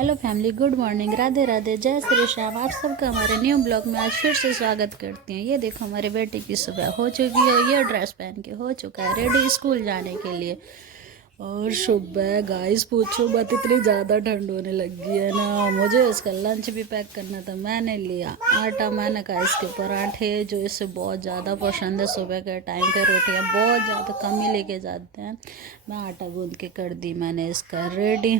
Hello family, good morning, Radhe Radhe, जय श्री श्याम। आप सबका हमारे न्यू ब्लॉग में आज फिर से स्वागत करती हैं। ये देखो, हमारे बेटे की सुबह हो चुकी है, ये ड्रेस पहन के हो चुका है रेडी स्कूल जाने के लिए। और सुबह गाइस पूछो मत, इतनी ज़्यादा ठंड होने लगी है ना। मुझे इसका लंच भी पैक करना था, मैंने लिया आटा। मैंने कहा इसके पराठे जो इसे बहुत ज़्यादा पसंद है, सुबह के टाइम पे रोटियां बहुत ज़्यादा कम ही लेके जाते हैं। मैं आटा गूंद के कर दी मैंने इसका रेडी।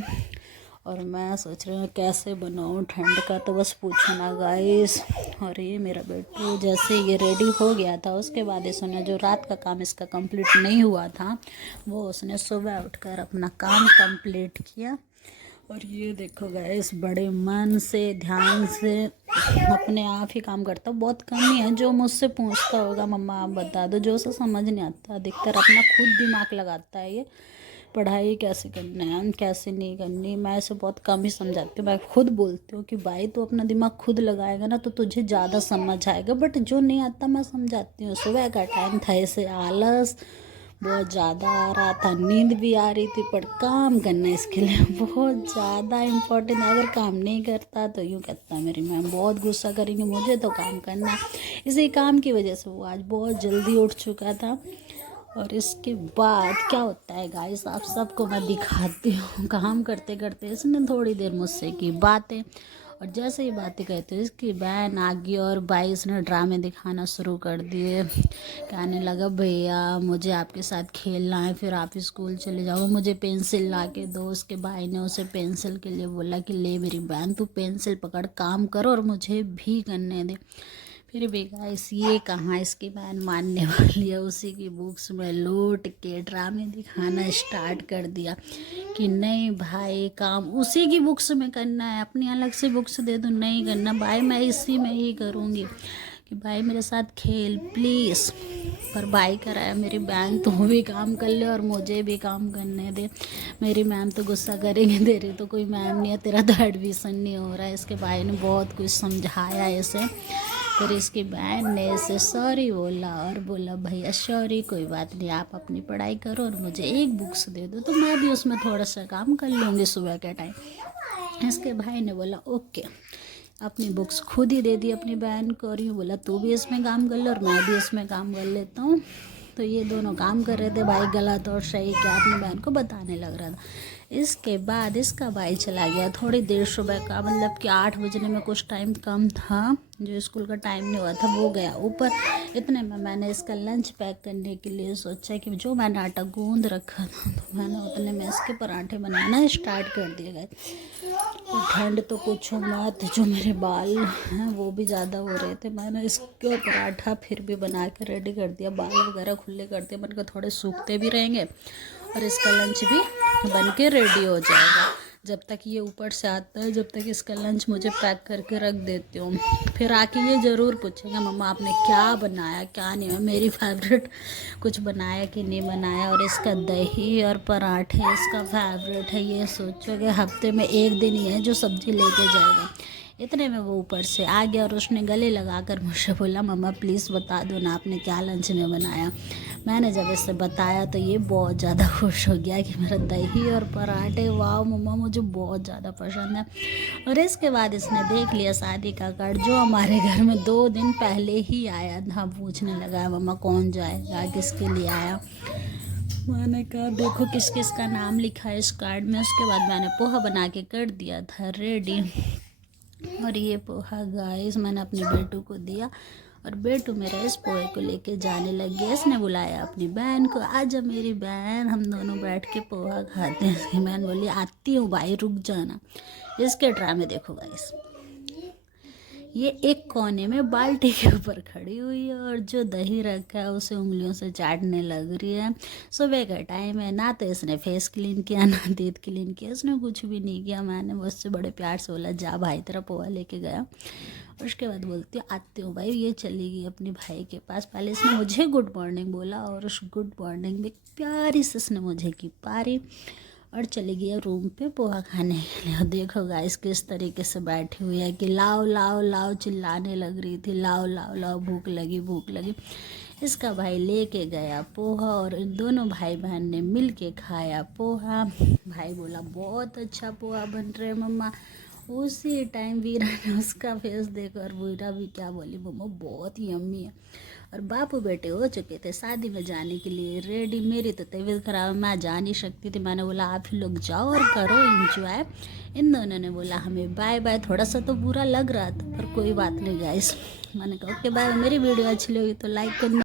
और मैं सोच रही हूँ कैसे बनाऊँ ठंड का, तो बस पूछो ना गाइस। और ये मेरा बेटू जैसे ये रेडी हो गया था, उसके बाद इसने जो रात का काम इसका कंप्लीट नहीं हुआ था, वो उसने सुबह उठकर अपना काम कंप्लीट किया। और ये देखो गाइस, बड़े मन से ध्यान से अपने आप ही काम करता। बहुत कम ही है जो मुझसे पूछता होगा मम्मा आप बता दो, जो उसे समझ नहीं आता। अधिकतर अपना खुद दिमाग लगाता है ये, पढ़ाई कैसे करना है कैसे नहीं करनी। मैं इसे बहुत कम ही समझाती हूँ। मैं खुद बोलती हूँ कि भाई तू अपना दिमाग खुद लगाएगा ना तो तुझे ज़्यादा समझ आएगा, बट जो नहीं आता मैं समझाती हूँ। सुबह का टाइम था, ऐसे आलस बहुत ज़्यादा आ रहा था, नींद भी आ रही थी, पर काम करना इसके लिए बहुत ज़्यादा इम्पोर्टेंट है। अगर काम नहीं करता तो यूँ कहता है मेरी मैम बहुत गुस्सा करेंगी, मुझे तो काम करना है। इसी काम की वजह से वो आज बहुत जल्दी उठ चुका था। और इसके बाद क्या होता है गाइस, आप सबको मैं दिखाती हूँ। काम करते करते इसने थोड़ी देर मुझसे की बातें, और जैसे ही बातें कहते हैं इसकी बहन आ गई और भाई इसने ड्रामे दिखाना शुरू कर दिए। कहने लगा भैया मुझे आपके साथ खेलना है, फिर आप स्कूल चले जाओ, मुझे पेंसिल ला के दो। उसके भाई ने उसे पेंसिल के लिए बोला कि ले मेरी बहन तू पेंसिल पकड़ काम कर और मुझे भी करने दे। फिर भी गाइस ये कहाँ इसकी बहन मानने वाली है। उसी की बुक्स में लौट के ड्रामे दिखाना स्टार्ट कर दिया कि नहीं भाई काम उसी की बुक्स में करना है, अपनी अलग से बुक्स दे दो नहीं करना भाई, मैं इसी में ही करूँगी कि भाई मेरे साथ खेल प्लीज़। पर भाई कह रहा है मेरी बहन तू भी काम कर ले और मुझे भी काम करने दे, मेरी मैम तो गुस्सा करेंगे, तेरी तो कोई मैम नहीं है, तेरा तो एडमिशन नहीं हो रहा है। इसके भाई ने बहुत कुछ समझाया इसे। फिर इसकी बहन ने इसे सॉरी बोला और बोला भैया सॉरी कोई बात नहीं, आप अपनी पढ़ाई करो और मुझे एक बुक्स दे दो तो मैं भी उसमें थोड़ा सा काम कर लूँगी सुबह के टाइम। इसके भाई ने बोला ओके, अपनी बुक्स खुद ही दे दी अपनी बहन को। और यूँ बोला तू भी इसमें काम कर ले और मैं भी इसमें काम कर लेता हूँ। तो ये दोनों काम कर रहे थे, भाई गलत और सही क्या अपनी बहन को बताने लग रहा था। इसके बाद इसका भाई चला गया थोड़ी देर सुबह का, मतलब कि 8 बजने में कुछ टाइम कम था, जो स्कूल का टाइम नहीं हुआ था, वो गया ऊपर। इतने में मैंने इसका लंच पैक करने के लिए सोचा कि जो मैंने आटा गूंद रखा था तो मैंने उतने में इसके पराठे बनाना स्टार्ट कर दिए गए। और ठंड तो पूछो मत, जो मेरे बाल हैं वो भी ज़्यादा हो रहे थे। मैंने इसका पराठा फिर भी बना के रेडी कर दिया, बाल वगैरह खुले कर दिए, मैंने कहा थोड़े सूखते भी रहेंगे और इसका लंच भी बन के रेडी हो जाएगा। जब तक ये ऊपर से आता है, जब तक इसका लंच मुझे पैक करके रख देती हूँ। फिर आके ये ज़रूर पूछेगा मम्मा आपने क्या बनाया क्या नहीं। मेरी फेवरेट कुछ बनाया कि नहीं बनाया। और इसका दही और पराठे इसका फेवरेट है। ये सोचो कि हफ्ते में एक दिन ही है जो सब्ज़ी लेके जाएगा। इतने में वो ऊपर से आ गया और उसने गले लगाकर मुझे बोला मम्मा प्लीज़ बता दो ना आपने क्या लंच में बनाया। मैंने जब इससे बताया तो ये बहुत ज़्यादा खुश हो गया कि मेरा दही और पराठे वाह मम्मा मुझे बहुत ज़्यादा पसंद है। और इसके बाद इसने देख लिया शादी का कार्ड जो हमारे घर में 2 दिन पहले ही आया था। पूछने लगा मम्मा कौन जाएगा किसके लिए आया। मैंने कहा देखो किस किस का नाम लिखा है इस कार्ड में। उसके बाद मैंने पोहा बना के कर दिया था रेडी। और ये पोहा गाइस मैंने अपने बेटू को दिया और बेटू मेरा इस पोहे को लेके जाने लग गया। इसने बुलाया अपनी बहन को, आजा मेरी बहन हम दोनों बैठ के पोहा खाते हैं। इसकी बहन बोली आती हूँ भाई रुक जाना। इसके ड्रामे देखो गाइस, ये एक कोने में बाल्टी के ऊपर खड़ी हुई है और जो दही रखा है उसे उंगलियों से चाटने लग रही है। सुबह का टाइम है, ना तो इसने फेस क्लीन किया ना तेत क्लीन किया, इसने कुछ भी नहीं किया। मैंने मुझसे बड़े प्यार से बोला जा भाई तेरा पोहा लेके गया। उसके बाद बोलती हूँ आती हूँ भाई। ये चली गई अपने भाई के पास। पहले इसने मुझे गुड मॉर्निंग बोला और उस गुड मॉर्निंग में प्यारी से इसने मुझे की पारी और चली गई रूम पे पोहा खाने के लिए। देखो गाइस किस तरीके से बैठी हुई है कि लाओ लाओ लाओ चिल्लाने लग रही थी, लाओ लाओ लाओ भूख लगी भूख लगी। इसका भाई लेके गया पोहा और इन दोनों भाई बहन ने मिल के खाया पोहा। भाई बोला बहुत अच्छा पोहा बन रहे मम्मा। उसी टाइम वीरा ने उसका फेस देखा और वीरा भी क्या बोली, मम्मा बहुत यम्मी है। और बापू बेटे हो चुके थे शादी में जाने के लिए रेडी। मेरी तो तबीयत खराब है, मैं जा नहीं सकती थी। मैंने बोला आप ही लोग जाओ और करो एंजॉय। इन दोनों ने बोला हमें बाय बाय। थोड़ा सा तो बुरा लग रहा था पर कोई बात नहीं गाइस। मैंने कहा ओके बाय। मेरी वीडियो अच्छी लगी तो लाइक करना।